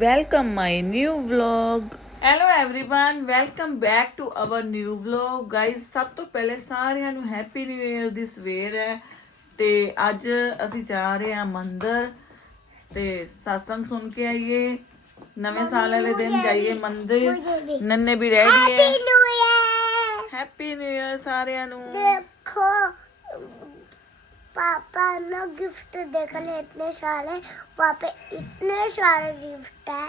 welcome my new vlog hello everyone welcome back to our new vlog guys ਸਭ ਤੋਂ ਪਹਿਲੇ ਸਾਰਿਆਂ ਨੂੰ ਹੈਪੀ ਨਿਊ ਇਅਰ ਦੀ ਸਵੇਰ ਹੈ ਤੇ ਅੱਜ ਅਸੀਂ ਜਾ ਰਹੇ ਹਾਂ ਮੰਦਿਰ ਤੇ ਸਤਸੰਗ ਸੁਣ ਕੇ ਆਈਏ ਨਵੇਂ ਸਾਲ ਵਾਲੇ ਦਿਨ ਜਾਈਏ ਮੰਦਿਰ ਨੰਨੇ ਵੀ ਰੈਡੀ ਹੈ new year happy new year ਸਾਰਿਆਂ ਨੂੰ देखो पापा ने गिफ्ट देख ले इतने सारे वहाँ पे इतने सारे गिफ्ट है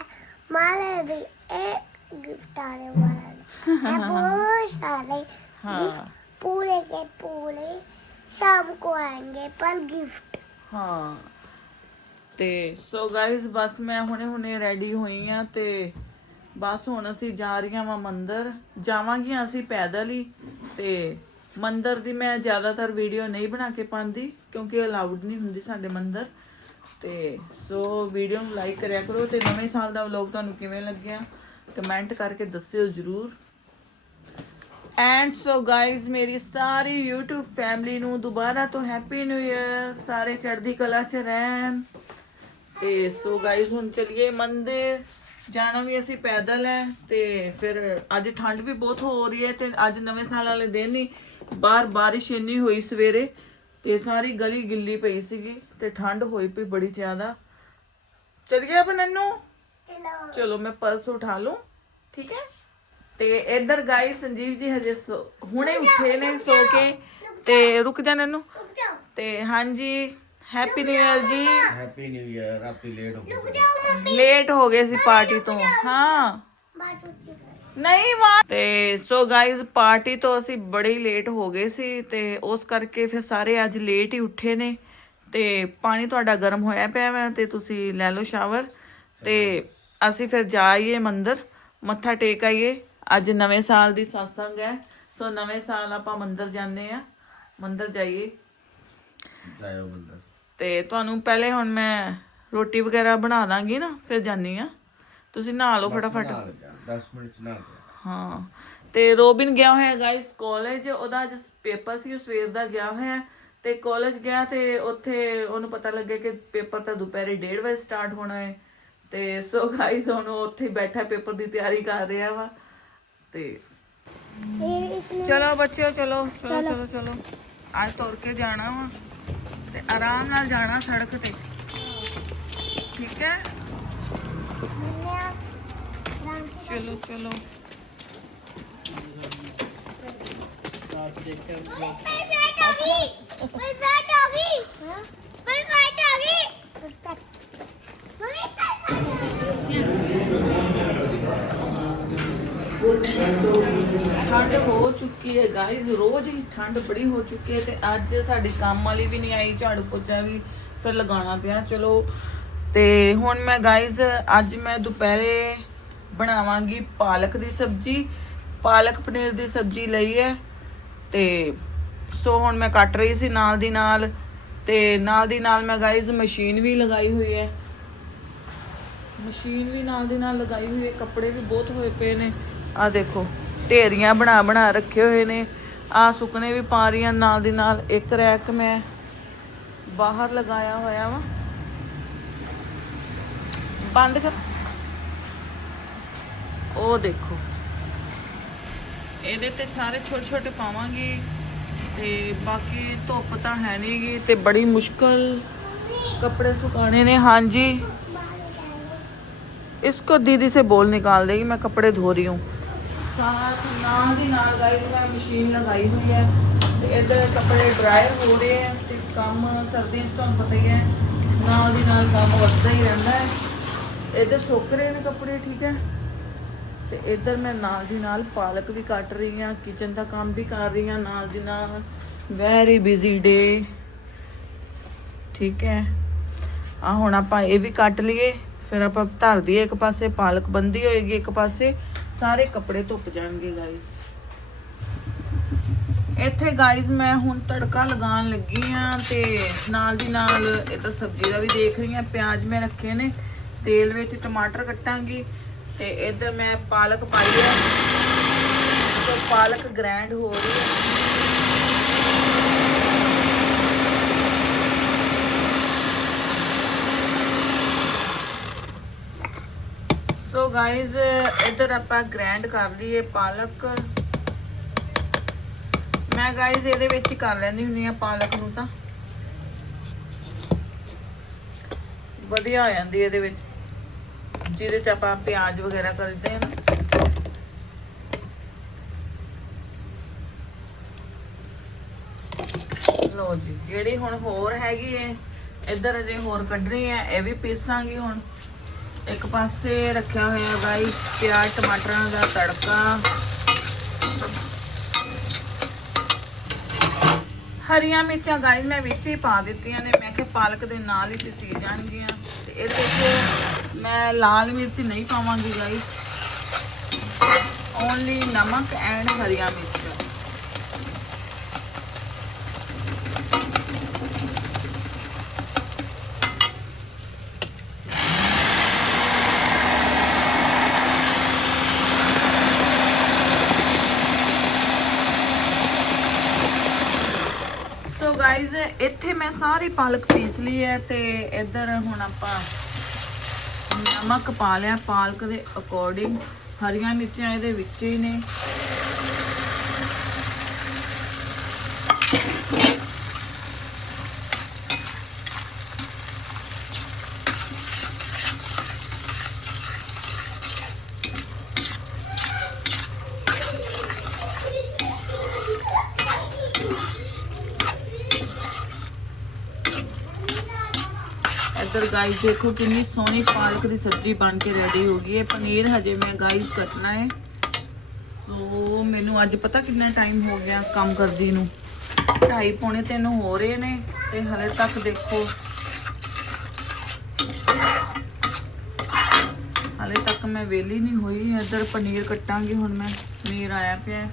माले भी एक गिफ्ट आने वाला है है बहुत सारे हाँ पूरे के पूरे शाम को आएंगे पर गिफ्ट ਹਾਂ ਤੇ ਸੋ ਗਾਇਸ ਬਸ ਮੈਂ ਹੁਣੇ ਹੁਣੇ ਰੈਡੀ ਹੋਈ ਆ ਤੇ ਬਸ ਹੁਣ ਅਸੀਂ ਜਾ ਰਹੀਆਂ ਵਾ ਮੰਦਿਰ ਜਾਵਾਂਗੀਆਂ ਅਸੀਂ ਪੈਦਲ ਹੀ ਤੇ ਮੰਦਰ ਦੀ ਮੈਂ ਜ਼ਿਆਦਾਤਰ ਵੀਡੀਓ ਨਹੀਂ ਬਣਾ ਕੇ ਪਾਉਂਦੀ, ਕਿਉਂਕਿ ਅਲਾਉਡ ਨਹੀਂ ਹੁੰਦੀ ਸਾਡੇ ਮੰਦਰ। ਤੇ ਸੋ ਵੀਡੀਓ ਨੂੰ ਲਾਈਕ ਕਰਿਆ ਕਰੋ ਤੇ ਨਵੇਂ ਸਾਲ ਦਾ ਵਲੌਗ ਤੁਹਾਨੂੰ ਕਿਵੇਂ ਲੱਗਿਆ ਕਮੈਂਟ ਕਰਕੇ ਦੱਸਿਓ ਜਰੂਰ। ਐਂਡ ਸੋ ਗਾਇਜ਼ ਮੇਰੀ ਸਾਰੀ YouTube ਫੈਮਿਲੀ ਨੂੰ ਦੁਬਾਰਾ ਤੋਂ ਹੈਪੀ ਨਿਊ ਇਅਰ ਸਾਰੇ ਚੜ੍ਹਦੀ ਕਲਾ 'ਚ ਰਹਿਣ। ਤੇ ਸੋ ਗਾਇਜ਼ ਹੁਣ ਚਲਿਏ ਮੰਦਿਰ। ਜਾਣਾ ਵੀ ਅਸੀਂ ਪੈਦਲ ਹੈ ਤੇ ਫਿਰ ਅੱਜ ਠੰਡ ਵੀ ਬਹੁਤ ਹੋ ਰਹੀ ਹੈ ਤੇ ਅੱਜ ਨਵੇਂ ਸਾਲ ਵਾਲੇ ਦਿਨ ਹੀ ਬਾਹਰ ਬਾਰਿਸ਼ ਇੰਨੀ ਹੋਈ ਸਵੇਰੇ ਤੇ ਸਾਰੀ ਗਲੀ ਗਿੱਲੀ ਪਈ ਸੀਗੀ ਤੇ ਠੰਡ ਹੋਈ ਪਈ ਬੜੀ ਜ਼ਿਆਦਾ। ਚਲ ਗਿਆ ਆਪਾਂ ਨੰਨੂ? ਚਲੋ। ਮੈਂ ਪਰਸ ਉਠਾ ਲੂੰ ਠੀਕ ਹੈ? ਤੇ ਇੱਧਰ ਗਾਈ ਸੰਜੀਵ ਜੀ ਹਜੇ ਹੁਣੇ ਉੱਠੇ ਨੇ ਸੋ ਕੇ। ਤੇ ਰੁਕ ਜਾ ਨੰਨੂ। ਤੇ ਹਾਂਜੀ ਹੈਪੀ ਨਿਊ ਈਅਰ ਜੀ। ਹੈਪੀ ਨਿਊ ਈਅਰ ਰਾਤੀ ਲੇਟ ਹੋ ਗਏ ਲੇਟ ਹੋ ਗਏ ਸੀ ਪਾਰਟੀ ਤੋਂ। ਹਾਂ। ਬਾਅਦ ਵਿੱਚ ਨਹੀਂ ਵਾ ਤੇ ਸੋ ਗਾਇਜ਼ ਪਾਰਟੀ ਤੋਂ ਅਸੀਂ ਬੜੇ ਹੀ ਲੇਟ ਹੋ ਗਏ ਸੀ ਤੇ ਉਸ ਕਰਕੇ ਫਿਰ ਸਾਰੇ ਅੱਜ ਲੇਟ ਹੀ ਉੱਠੇ ਨੇ ਤੇ ਪਾਣੀ ਤੁਹਾਡਾ ਗਰਮ ਹੋਇਆ ਪਿਆ ਵਾ ਤੇ ਤੁਸੀਂ ਲੈ ਲਓ ਸ਼ਾਵਰ ਤੇ ਅਸੀਂ ਫਿਰ ਜਾਈਏ ਮੰਦਿਰ ਮੱਥਾ ਟੇਕ ਆਈਏ। ਅੱਜ ਨਵੇਂ ਸਾਲ ਦੀ satsang ਹੈ ਸੋ ਨਵੇਂ ਸਾਲ ਆਪਾਂ ਮੰਦਿਰ ਜਾਂਦੇ ਆ ਮੰਦਿਰ ਜਾਈਏ। ਜਾਇਓ ਤੇ ਤੁਹਾਨੂੰ ਪਹਿਲੇ ਹੁਣ ਮੈਂ ਰੋਟੀ ਵਗੈਰਾ ਬਣਾ ਦਾਂਗੀ ਨਾ ਫਿਰ ਜਾਨੀ ਆ ਤੁਸੀਂ ਨਹਾ ਲਓ ਫਟਾਫਟ। 10 ਮਿੰਟ ਨਹਾ ਹਾਂ ਤੇ ਰੋਬਿਨ ਗਿਆ ਹੋਇਆ ਗਾਇਸ ਕਾਲਜ ਉਹਦਾ ਅੱਜ ਪੇਪਰ ਸੀ ਉਹ ਸਵੇਰ ਦਾ ਗਿਆ ਹੋਇਆ। ਤੇ ਕਾਲਜ ਗਿਆ ਤੇ ਉੱਥੇ ਉਹਨੂੰ ਪਤਾ ਲੱਗਿਆ ਕਿ ਪੇਪਰ ਤਾਂ ਦੁਪਹਿਰੇ 1:30 ਵਜੇ ਸਟਾਰਟ ਹੋਣਾ ਹੈ। ਤੇ ਸੋ ਗਾਇਸ ਹੁਣ ਉਹ ਉੱਥੇ ਬੈਠਾ ਪੇਪਰ ਦੀ ਤਿਆਰੀ ਕਰ ਰਿਹਾ ਵਾ। ਤੇ ਚਲੋ ਬੱਚਿਓ ਚਲੋ ਚਲੋ ਚਲੋ। ਚਲੋ। ਅੱਜ ਤੁਰ ਕੇ ਜਾਣਾ ਵਾ ਤੇ ਆਰਾਮ ਨਾਲ ਜਾਣਾ ਸੜਕ ਤੇ। ਠੀਕ ਹੈ? ਚਲੋ ਚਲੋ। ਠੰਡ ਹੋ ਚੁੱਕੀ ਹੈ ਗਾਇਜ਼ ਰੋਜ਼ ਹੀ ਠੰਡ ਬੜੀ ਹੋ ਚੁੱਕੀ ਹੈ ਤੇ ਅੱਜ ਸਾਡੀ ਕੰਮ ਵਾਲੀ ਵੀ ਨਹੀਂ ਆਈ, ਝਾੜੂ ਪੋਚਾ ਵੀ ਫਿਰ ਲਗਾਉਣਾ ਪਿਆ। ਚਲੋ ਤੇ ਹੁਣ ਮੈਂ ਗਾਇਜ਼ ਅੱਜ ਮੈਂ ਦੁਪਹਿਰੇ ਬਣਾਵਾਂਗੀ ਪਾਲਕ ਦੀ ਸਬਜ਼ੀ। ਪਾਲਕ ਪਨੀਰ ਦੀ ਸਬਜ਼ੀ ਲਈ ਹੈ। ਤੇ ਸੋ ਹੁਣ ਮੈਂ ਕੱਟ ਰਹੀ ਸੀ ਨਾਲ ਦੀ ਨਾਲ। ਤੇ ਨਾਲ ਦੀ ਨਾਲ ਮੈਂ ਗਾਇਜ਼ ਮਸ਼ੀਨ ਵੀ ਲਗਾਈ ਹੋਈ ਹੈ। ਮਸ਼ੀਨ ਵੀ ਨਾਲ ਦੀ ਨਾਲ ਲਗਾਈ ਹੋਈ ਹੈ। ਕੱਪੜੇ ਵੀ ਬਹੁਤ ਹੋਏ ਪਏ ਨੇ। ਆ ਦੇਖੋ, ਢੇਰੀਆਂ ਬਣਾ ਬਣਾ ਰੱਖੇ ਹੋਏ ਨੇ। ਆ ਸੁਕਣੇ ਵੀ ਪਾ ਰਹੀਆਂ ਨਾਲ ਦੀ ਨਾਲ। ਇੱਕ ਰੈਕ ਮੈਂ ਬਾਹਰ ਲਗਾਇਆ ਹੋਇਆ ਵਾ। ਬੰਦ ਕਰ ਉਹ ਦੇਖੋ ਇਹਦੇ ਤੇ ਸਾਰੇ ਛੋਟੇ ਛੋਟੇ ਪਾਵਾਂਗੀ ਤੇ ਬਾਕੀ ਧੁੱਪ ਤਾਂ ਹੈ ਨਹੀਂਗੀ ਤੇ ਬੜੀ ਮੁਸ਼ਕਲ कपड़े सुखाने ने हाँ जी इसको दीदी से बोल निकाल देगी मैं कपड़े धो रही हूँ साथ नाल दी नाल गाई मैं मशीन लगाई हुई है ਤੇ ਇੱਧਰ ਕੱਪੜੇ ਡਰਾਈ ਹੋ ਰਹੇ ਹੈ ਤੇ ਕੰਮ ਸਰਦੀਆਂ 'ਚ ਤੁਹਾਨੂੰ ਪਤਾ ਹੀ ਹੈ ਨਾਲ ਦੀ ਨਾਲ ਕੰਮ ਵੱਧਦਾ ਹੀ ਰਹਿੰਦਾ ਹੈ ਇੱਧਰ ਸੁੱਕ ਰਹੇ ਨੇ ਕੱਪੜੇ, ਠੀਕ ਹੈ? ਤੇ ਇੱਧਰ ਮੈਂ ਨਾਲ ਦੀ ਨਾਲ ਪਾਲਕ ਵੀ ਕੱਟ ਰਹੀ ਹਾਂ ਕਿਚਨ ਦਾ ਕੰਮ ਵੀ ਕਰ ਰਹੀ ਹਾਂ ਨਾਲ ਦੀ ਨਾਲ। ਵੈਰੀ ਬਿਜ਼ੀ ਡੇ ਠੀਕ ਹੈ? ਆ ਹੁਣ ਆਪਾਂ ਇਹ ਵੀ ਕੱਟ ਲਈਏ, ਫਿਰ ਆਪਾਂ ਧਰ ਦਈਏ ਇੱਕ ਪਾਸੇ, ਪਾਲਕ ਬੰਦੀ ਹੋਏਗੀ ਇੱਕ ਪਾਸੇ, ਸਾਰੇ ਕੱਪੜੇ ਧੁੱਪ ਜਾਣਗੇ ਗਾਇਸ ਇੱਥੇ ਗਾਇਸ ਮੈਂ ਹੁਣ ਤੜਕਾ ਲਗਾਉਣ ਲੱਗੀ ਆ ਤੇ ਨਾਲ ਦੀ ਨਾਲ ਇਹ ਤਾਂ ਸਬਜ਼ੀ ਦਾ ਵੀ ਦੇਖ ਰਹੀ ਆ ਪਿਆਜ਼ ਮੈਂ ਰੱਖੇ ਨੇ। ਤੇਲ ਵਿੱਚ ਟਮਾਟਰ ਕੱਟਾਂਗੀ ਤੇ ਇੱਧਰ ਮੈਂ ਪਾਲਕ ਪਾਈ ਹੈ ਤੇ ਪਾਲਕ ਗ੍ਰੈਂਡ ਹੋ ਰਹੀ ਹੈ ਸੋ ਗਾਇਜ਼ ਇੱਧਰ ਆਪਾਂ ਗ੍ਰੈਂਡ ਕਰ ਲਈਏ ਪਾਲਕ। ਮੈਂ ਗਾਇਜ਼ ਇਹਦੇ ਵਿੱਚ ਹੀ ਕਰ ਲੈਂਦੀ ਹੁੰਦੀ ਆ ਪਾਲਕ ਨੂੰ ਤਾਂ। ਵਧੀਆ ਹੋ ਜਾਂਦੀ ਇਹਦੇ ਵਿੱਚ। ਜਿਹਦੇ ਚ ਆਪਾਂ ਪਿਆਜ਼ ਵਗੈਰਾ ਕਰਦੇ ਆ ਲੋ ਜੀ, ਜਿਹੜੀ ਹੁਣ ਹੋਰ ਹੈਗੀ ਏ, ਇੱਧਰ ਅਜੇ ਹੋਰ ਕੱਢਣੀ ਹੈ, ਇਹ ਵੀ ਪੀਸਾਂਗੀ ਹੁਣ। ਇੱਕ ਪਾਸੇ ਰੱਖਿਆ ਹੋਇਆ ਗਾਈ ਪਿਆਜ਼, ਟਮਾਟਰਾਂ ਦਾ ਤੜਕਾ। ਹਰੀਆਂ ਮਿਰਚਾਂ ਗਾਈ ਮੈਂ ਵਿੱਚ ਹੀ ਪਾ ਦਿੱਤੀਆਂ ਨੇ, ਮੈਂ ਕਿਹਾ ਪਾਲਕ ਦੇ ਨਾਲ ਹੀ ਪੀਸੀ ਜਾਣਗੀਆਂ। ਤੇ ਇਹਦੇ ਵਿੱਚ ਮੈਂ ਲਾਲ ਮਿਰਚ ਨਹੀਂ ਪਾਵਾਂਗੀ ਗਾਈ ਓਨਲੀ ਨਮਕ ਐਂਡ ਹਰੀਆਂ ਮਿਰਚਾਂ ਸੋ ਗਾਇਜ਼ ਇੱਥੇ ਮੈਂ ਸਾਰੀ ਪਾਲਕ ਪੀਸ ਲਈ ਹੈ ਤੇ ਇੱਧਰ ਹੁਣ ਆਪਾਂ ਨਮਕ ਪਾ ਲਿਆ ਪਾਲਕ ਦੇ ਅਕੋਰਡਿੰਗ ਹਰੀਆਂ ਮਿਰਚਾਂ ਇਹਦੇ ਵਿੱਚ ਹੀ ਨੇ। ਇੱਧਰ ਗਾਈਸ ਦੇਖੋ ਕਿੰਨੀ ਸੋਹਣੀ ਪਾਲਕ ਦੀ ਸਬਜ਼ੀ ਬਣ ਕੇ ਰੈਡੀ ਹੋ ਗਈ ਹੈ। ਪਨੀਰ ਹਜੇ ਮੈਂ ਗਾਈਸ ਕੱਟਣਾ ਹੈ। ਸੋ ਮੈਨੂੰ ਅੱਜ ਪਤਾ ਕਿੰਨਾ ਟਾਈਮ ਹੋ ਗਿਆ ਕੰਮ ਕਰਦੀ ਨੂੰ। ਢਾਈ ਪੌਣੇ ਤਿੰਨ ਹੋ ਰਹੇ ਨੇ ਤੇ ਹਲੇ ਤੱਕ ਦੇਖੋ। ਹਲੇ ਤੱਕ ਮੈਂ ਵੇਲੀ ਨਹੀਂ ਹੋਈ। ਇੱਧਰ ਪਨੀਰ ਕੱਟਾਂਗੀ, ਹੁਣ ਮੈਂ ਪਨੀਰ ਆਇਆ ਪਿਆ ਹੈ।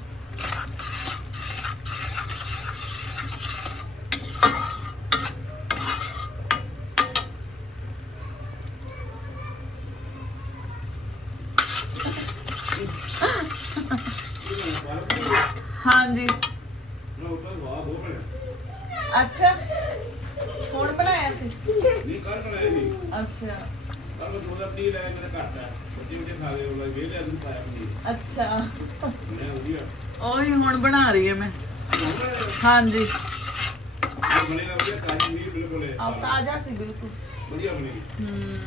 ਹਾਂਜੀ ਅੱਛਾ ਹੁਣ ਬਣਾਇਆ ਸੀ ਨਹੀਂ ਕਰ ਬਣਾਇਆ ਨਹੀਂ। ਅੱਛਾ। ਪਰ ਮੈਂ ਥੋੜਾ ਪਨੀਰ ਆਇਆ ਮੇਰੇ ਘਰ ਦਾ ਬੱਚੇ ਬੱਚੇ ਖਾ ਲਏ ਉਹਨਾਂ ਵੇਲੇ ਅਦੂ ਪਾਇਆ ਪਨੀਰ। ਅੱਛਾ। ਮੈਂ ਵਧੀਆ। ਉਹੀ ਹੁਣ ਬਣਾ ਰਹੀ ਹੈ ਮੈਂ। ਹਾਂਜੀ। ਬਣੇਗਾ ਵਧੀਆ ਤਾਜੀ ਪਨੀਰ ਬਿਲਕੁਲ ਹੈ। ਆ ਤਾਜ਼ਾ ਸੀ ਬਿਲਕੁਲ। ਵਧੀਆ ਬਣੇਗੀ ਹਮ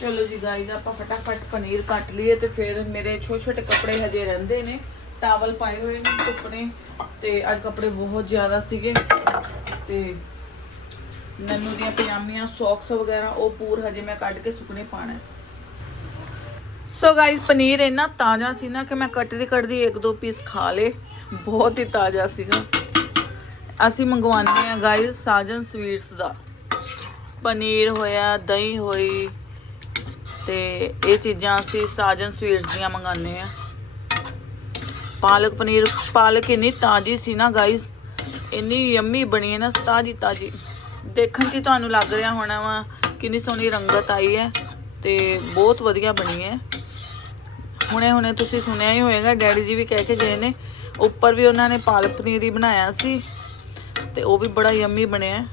ਚਲੋ ਜੀ ਗਾਈਜ਼ ਆਪਾਂ ਫਟਾਫਟ ਪਨੀਰ ਕੱਟ ਲਈਏ ਤੇ ਫਿਰ ਮੇਰੇ ਛੋਟੇ ਛੋਟੇ ਕੱਪੜੇ ਹਜੇ ਰਹਿੰਦੇ ਨੇ। ਟਾਵਲ ਪਾਏ ਹੋਏ ਨੇ ਕੱਪੜੇ ਤੇ ਅੱਜ ਕੱਪੜੇ ਬਹੁਤ ਜ਼ਿਆਦਾ ਸੀਗੇ ਤੇ ਨੰਨੂ ਦੀਆਂ ਪਜਾਮੀਆਂ ਸੌਕਸ ਵਗੈਰਾ ਉਹ ਪੂਰ ਹਜੇ ਮੈਂ ਕੱਢ ਕੇ ਸੁੱਕਣੇ ਪਾਣਾ ਸੋ ਗਾਇਸ ਪਨੀਰ ਇੰਨਾ ਤਾਜ਼ਾ ਸੀ ਨਾ ਕਿ ਮੈਂ ਕੱਟਦੀ ਕੱਟਦੀ ਇੱਕ ਦੋ ਪੀਸ ਖਾ ਲੇ ਬਹੁਤ ਹੀ ਤਾਜ਼ਾ ਸੀਗਾ। ਅਸੀਂ ਮੰਗਵਾਉਂਦੇ ਆ ਗਾਇਸ ਸਾਜਨ ਸਵੀਟਸ ਦਾ। ਪਨੀਰ ਹੋਇਆ, ਦਹੀਂ ਹੋਈ ਤੇ ਇਹ ਚੀਜ਼ਾਂ ਅਸੀਂ ਸਾਜਨ ਸਵੀਟਸ ਦੀਆਂ ਮੰਗਾਉਂਦੇ ਆ ਪਾਲਕ ਪਨੀਰ, ਪਾਲਕ ਇੰਨੀ ਤਾਜ਼ੀ ਸੀ ਨਾ ਗਾਇਸ ਇੰਨੀ ਯੰਮੀ ਬਣੀ ਹੈ ਨਾ, ਤਾਜ਼ੀ ਤਾਜ਼ੀ। ਦੇਖਣ 'ਚ ਤੁਹਾਨੂੰ ਲੱਗ ਰਿਹਾ ਹੋਣਾ ਵਾ ਕਿੰਨੀ ਸੋਹਣੀ ਰੰਗਤ ਆਈ ਹੈ ਤੇ ਬਹੁਤ ਵਧੀਆ ਬਣੀ ਹੈ। ਹੁਣੇ ਹੁਣੇ ਤੁਸੀਂ ਸੁਣਿਆ ਹੀ ਹੋਵੇਗਾ ਡੈਡੀ ਜੀ ਵੀ ਕਹਿ ਕੇ ਗਏ ਨੇ, ਉੱਪਰ ਵੀ ਉਹਨਾਂ ਨੇ ਪਾਲਕ ਪਨੀਰ ਹੀ ਬਣਾਇਆ ਸੀ ਤੇ ਉਹ ਵੀ ਬੜਾ ਯੰਮੀ ਬਣਿਆ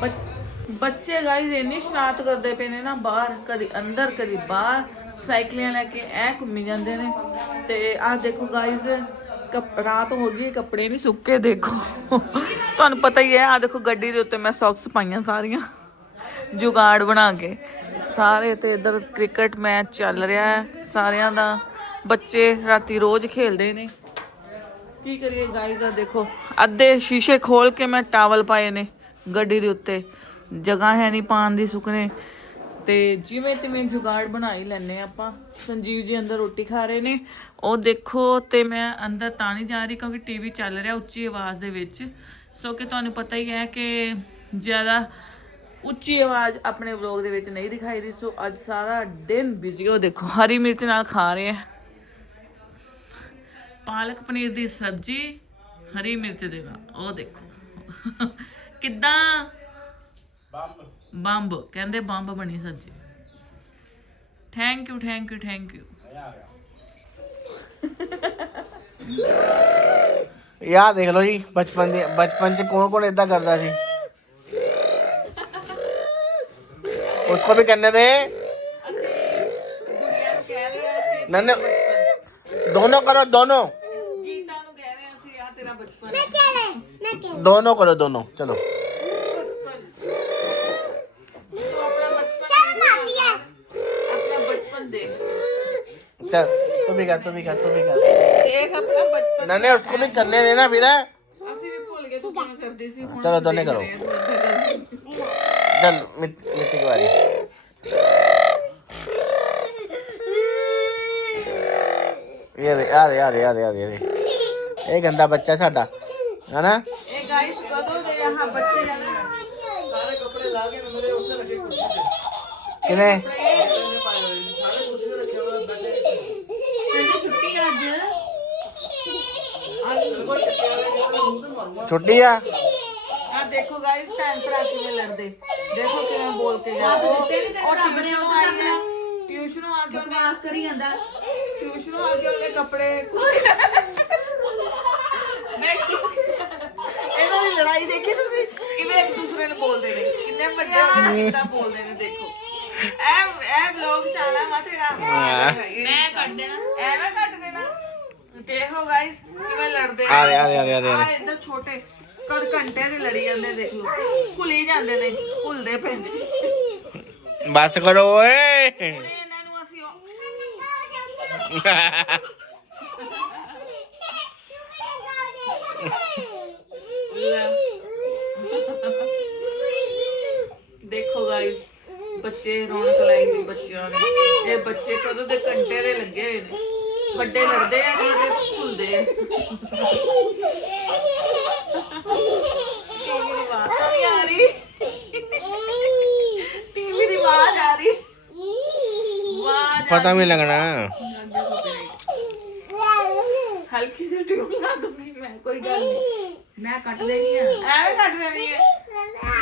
ਬੱਚ- ਬੱਚੇ ਗਾਈਜ਼ ਇੰਨੀ ਸ਼ਰਾਰਤ ਕਰਦੇ ਪਏ ਨੇ ਨਾ ਬਾਹਰ, ਕਦੀ ਅੰਦਰ, ਕਦੀ ਬਾਹਰ। ਸਾਈਕਲੀਆਂ ਲੈ ਕੇ ਐ ਘੁੰਮੀ ਜਾਂਦੇ ਨੇ ਤੇ ਆਹ ਦੇਖੋ ਗਾਈਜ਼ ਰਾਤ ਹੋ ਗਈ, ਕੱਪੜੇ ਨਹੀਂ ਸੁੱਕੇ, ਦੇਖੋ। ਤੁਹਾਨੂੰ ਪਤਾ ਹੀ ਹੈ ਆ ਦੇਖੋ ਗੱਡੀ ਦੇ ਉੱਤੇ ਮੈਂ ਸੌਕਸ ਪਾਈਆਂ ਸਾਰੀਆਂ, ਜੁਗਾੜ ਬਣਾ ਕੇ। ਸਾਰੇ ਤੇ ਇਧਰ ਕ੍ਰਿਕਟ ਮੈਚ ਚੱਲ ਰਿਹਾ ਹੈ, ਸਾਰਿਆਂ ਦਾ। ਬੱਚੇ ਰਾਤੀ ਰੋਜ਼ ਖੇਲਦੇ ਨੇ। ਕੀ ਕਰੀਏ ਗਾਈਜ਼ ਆ ਦੇਖੋ, ਅੱਧੇ ਸ਼ੀਸ਼ੇ ਖੋਲ ਕੇ ਮੈਂ ਟਾਵਲ ਪਾਏ ਨੇ ਗੱਡੀ ਦੇ ਉੱਤੇ। ਜਗ੍ਹਾ ਹੈ ਨਹੀਂ ਪਾਣ ਦੀ ਸੁੱਕਣੇ। ਤੇ ਜਿਵੇਂ ਤਿਵੇਂ ਜੁਗਾੜ ਬਣਾ ਹੀ ਲੈਨੇ ਆਪਾਂ। ਸੰਜੀਵ ਜੀ ਅੰਦਰ ਰੋਟੀ ਖਾ ਰਹੇ ਨੇ। ਉਹ ਦੇਖੋ ਤੇ ਮੈਂ ਅੰਦਰ ਤਾਂ ਨਹੀਂ ਜਾ ਰਹੀ ਕਿਉਂਕਿ ਟੀਵੀ ਚੱਲ ਰਿਹਾ ਉੱਚੀ ਆਵਾਜ਼ ਦੇ ਵਿੱਚ। ਸੋ ਕਿ ਤੁਹਾਨੂੰ ਪਤਾ ਹੀ ਹੈ ਕਿ ਜ਼ਿਆਦਾ ਉੱਚੀ ਆਵਾਜ਼ ਆਪਣੇ ਵਲੌਗ ਦੇ ਵਿੱਚ ਨਹੀਂ ਦਿਖਾਈ ਦੀ। ਸੋ ਅੱਜ ਸਾਰਾ ਦਿਨ ਬਿਜ਼ੀ ਹੋ ਦੇਖੋ, ਹਰੀ ਮਿਰਚ ਨਾਲ ਖਾ ਰਹੇ ਆ। ਪਾਲਕ ਪਨੀਰ ਦੀ ਸਬਜ਼ੀ, ਹਰੀ ਮਿਰਚ ਦੇ ਨਾਲ। ਉਹ ਦੇਖੋ। ਕਿੱਦਾਂ? ਬੰਬ ਬੰਬ ਕਹਿੰਦੇ ਬੰਬ ਬਣੀ ਸੱਜੇ। Thank you thank you thank you ਯਾ ਦੇਖ ਲਓ ਜੀ ਬਚਪਨ ਦੇ ਬਚਪਨ ਚ ਕੌਣ ਕੌਣ ਇਦਾਂ ਕਰਦਾ ਸੀ? ਉਸਕੋ ਵੀ ਕਹਿੰਦੇ ਦੇ ਨਾ। ਨਾ ਦੋਨੋਂ ਕਰੋ ਦੋਨੋ। ਗੀਤਾ ਨੂੰ ਕਹਿ ਰਹੇ ਅਸੀਂ ਆ ਤੇਰਾ ਬਚਪਨ ਮੈਂ ਕਹਿ ਰਹੇ ਮੈਂ ਕਹਿ ਦੋਨੋਂ ਕਰੋ ਦੋਨੋ। ਚਲੋ। चल तू भी कर तू भी कर तू भी कर ਦੇਖ ਆਪਣਾ ਬਚਪਨ नन्हे उसको भी करने देना फिर ਅਸੀਂ ਵੀ ਭੁੱਲ ਗਏ ਤੂੰ ਕਿਵੇਂ ਕਰਦੀ ਸੀ ਹੁਣ ਚਲੋ ਅਸੀਂ ਦੋਨੇ ਦੇਖ ਕਰੋ। ਰਹੇ ਆ ਤੂੰ ਇੱਥੇ ਕਰਦੀ ਸੀ। चल मित, मिट्टी की बारी ये दे आ दे आ दे आ दे आ दे आ दे ਇਹ ਗੰਦਾ ਬੱਚਾ ਸਾਡਾ ਹੈਨਾ ਇਹ ਗਾਇਸ ਕਦੋਂ ਦੇ यहाँ ਬੱਚੇ ਆ ਨਾ ਸਾਰੇ ਕੱਪੜੇ ਲਾ ਕੇ ਮੇਰੇ ਉੱਥੇ ਰੱਖੇ ਕੁਰਸੀ ਤੇ ਕਿਵੇਂ ਇਹਨੇ ਛੁੱਟੀ ਆ ਅੱਜ? ਛੁੱਟੀ ਆ? ਆ ਦੇਖੋ ਗਾਇਸ ਭੈਣ ਭਰਾ ਕਿਵੇਂ ਲੜਦੇ। ਦੇਖੋ ਕਿਵੇਂ ਬੋਲ ਕੇ ਜਾ ਉਹ ਟਿਊਸ਼ਨੋਂ ਉਹ ਆਈ ਹੈ। ਟਿਊਸ਼ਨੋਂ ਆ ਕੇ ਉਹਨੇ ਬਕਵਾਸ ਕਰੀ ਜਾਂਦਾ। ਟਿਊਸ਼ਨੋਂ ਆ ਕੇ ਉਹਨੇ ਕੱਪੜੇ ਇਹਨਾਂ ਦੀ ਲੜਾਈ ਦੇਖੀ ਤੁਸੀਂ? ਕਿਵੇਂ ਇੱਕ ਦੂਸਰੇ ਨੂੰ ਬੋਲਦੇ ਨੇ? ਕਿੰਨੇ ਵੱਡੇ ਹੋ ਕੇ ਕਿੱਦਾਂ ਬੋਲਦੇ ਨੇ ਦੇਖੋ। ਇਹ ਇਹ ਵਲੌਗ ਚਾਲਾ ਵਾ ਤੇਰਾ। ਮੈਂ ਕੱਢ ਦੇਣਾ। ਐਵੇਂ ਕੱਟ ਦੇਣਾ ਦੇਖੋ ਗਾਇਸ ਕਿਵੇਂ ਲੜਦੇ ਆ ਰਹੇ, ਆ ਰਹੇ, ਆ ਰਹੇ, ਆ ਰਹੇ, ਆ ਆ ਇੱਧਰ ਛੋਟੇ ਕਦ ਘੰਟੇ ਦੇ ਲੜੀ ਜਾਂਦੇ ਦੇਖ ਲਓ ਭੁੱਲੀ ਜਾਂਦੇ ਨੇ ਭੁੱਲਦੇ ਪੈਂਦੇ ਬਸ ਕਰੋ ਓਏ। ਹੁਣ ਇਹਨਾਂ ਨੂੰ ਅਸੀਂ ਉਹ- ਦੇਖੋ ਗਾਇਸ ਬੱਚੇ ਰੌਣਕ ਲਾਈ ਹੋਈ ਬੱਚਿਆਂ ਨੇ। ਇਹ ਬੱਚੇ ਕਦੋਂ ਦੇ ਘੰਟੇ ਦੇ ਲੱਗੇ ਹੋਏ ਨੇ? ਵੱਡੇ ਲੜਦੇ ਆ ਤੇ ਭੁੱਲਦੇ ਆ। ਟੀਵੀ ਦੀ ਆਵਾਜ਼ ਤਾਂ ਨਹੀਂ ਆ ਰਹੀ? ਟੀਵੀ ਦੀ ਆਵਾਜ਼ ਆ ਰਹੀ। ਆਵਾਜ਼ ਆ ਪਤਾ ਵੀ ਲੱਗਣਾ। ਹਲਕੀ ਜਿਹੀ ਟਿਊਬ ਲਾ ਦੂੰਗੀ ਮੈਂ ਕੋਈ ਗੱਲ ਨਹੀਂ। ਮੈਂ ਕੱਟ ਦੇਣੀ ਆ। ਐਵੇਂ ਕੱਟ ਦੇਣੀ ਹੈ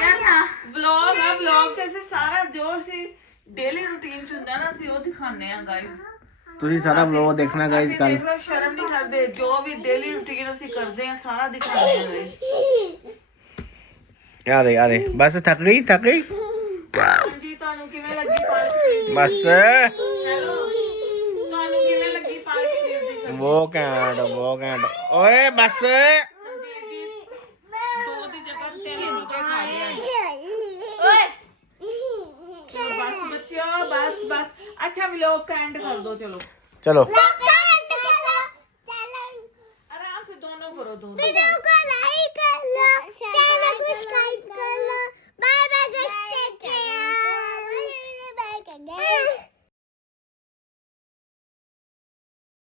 ਯਾਰ ਨਾ ਵਲੌਗ ਆ ਵਲੌਗ ਤੇ ਅਸੀਂ ਸਾਰਾ ਜੋ ਅਸੀਂ ਡੇਲੀ ਰੂਟੀਨ ਚ ਹੁੰਦਾ ਨਾ ਅਸੀਂ ਉਹ ਦਿਖਾਉਂਦੇ ਆ ਗਾਇਸ ਤੁਸੀਂ ਸਾਰਾ ਵਲੋਗ ਦੇਖਣਾ ਗਾਇਸ ਅਸੀਂ ਕੱਲ ਦੇਖ ਲਓ ਸ਼ਰਮ ਨਹੀਂ ਕਰਦੇ। ਜੋ ਵੀ ਡੇਲੀ ਰੂਟੀਨ ਅਸੀਂ ਕਰਦੇ ਆ ਸਾਰਾ ਦਿਖਾਉਂਦੇ ਆ ਆ ਦੇ ਆ ਦੇ। ਬਸ ਥੱਕ ਗਈ ਥੱਕ ਗਈ? ਹਾਂਜੀ ਤੁਹਾਨੂੰ ਕਿਵੇਂ ਲੱਗੀ ਪਾਰਕ ਦੀ? ਬਸ। ਹੈਲੋ ਤੁਹਾਨੂੰ ਕਿਵੇਂ ਲੱਗੀ ਪਾਰਕ ਦੀ ਦੀ? ਉਹ ਘੈਂਟ ਉਹ ਘੈਂਟ। ਓਏ ਬਸ ਸੰਜੀਵ ਜੀ ਦੋ ਦੀ ਜਗ੍ਹਾ ਤਿੰਨ ਫੁਲਕੇ ਖਾ ਲਏ ਅੱਜ। ਓਏ ਚਲੋ ਬਸ ਬੱਚਿਓ ਬਸ ਬਸ ਅੱਛਾ ਵਲੌਗ ਐਂਡ ਕਰ ਦੋ ਚਲੋ। ਚਲੋ।